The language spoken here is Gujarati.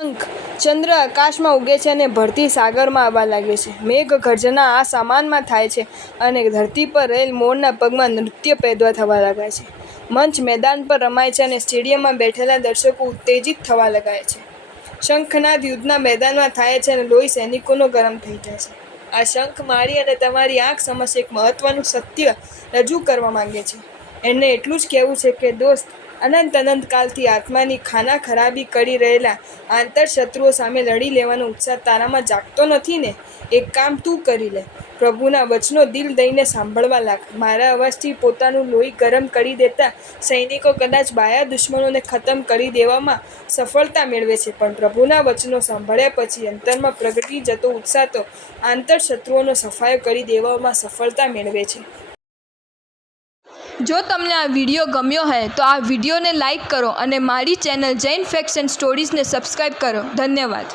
શંખ ચંદ્ર આકાશમાં ઉગે છે અને ભરતી સાગરમાં આવવા લાગે છે. મેઘ ગર્જના આ સામાનમાં થાય છે અને ધરતી પર રહેલ મોરના પગમાં નૃત્ય પેદા થવા લાગે છે. મંચ મેદાન પર રમાય છે અને સ્ટેડિયમમાં બેઠેલા દર્શકો ઉત્તેજિત થવા લાગે છે. શંખનાદ યુદ્ધના મેદાનમાં થાય છે અને લોહી સૈનિકોનો ગરમ થઈ જાય છે. આ શંખ મારી અને તમારી આંખ સમક્ષ એક મહત્વનું સત્ય રજૂ કરવા માંગે છે. એને એટલું જ કહેવું છે કે દોસ્ત, અનંત કાલથી આત્માની ખાના ખરાબી કરી રહેલા આંતરશત્રુઓ સામે લડી લેવાનો ઉત્સાહ તારામાં જાગતો નથી ને? એક કામ તું કરી લે. પ્રભુના વચનો દિલ દઈને સાંભળવા લાગ. મારા અવાજથી પોતાનું લોહી ગરમ કરી દેતા સૈનિકો કદાચ બાહ્ય દુશ્મનોને ખતમ કરી દેવામાં સફળતા મેળવે છે, પણ પ્રભુના વચનો સાંભળ્યા પછી અંતરમાં પ્રગટી જતો ઉત્સાહ તો આંતરશત્રુઓનો સફાયો કરી દેવામાં સફળતા મેળવે છે. જો તમને આ વિડીયો ગમ્યો હોય તો આ વિડીયોને લાઈક કરો અને મારી ચેનલ જૈન ફેક્ટ્સ એન્ડ સ્ટોરીઝને સબસ્ક્રાઈબ કરો. ધન્યવાદ.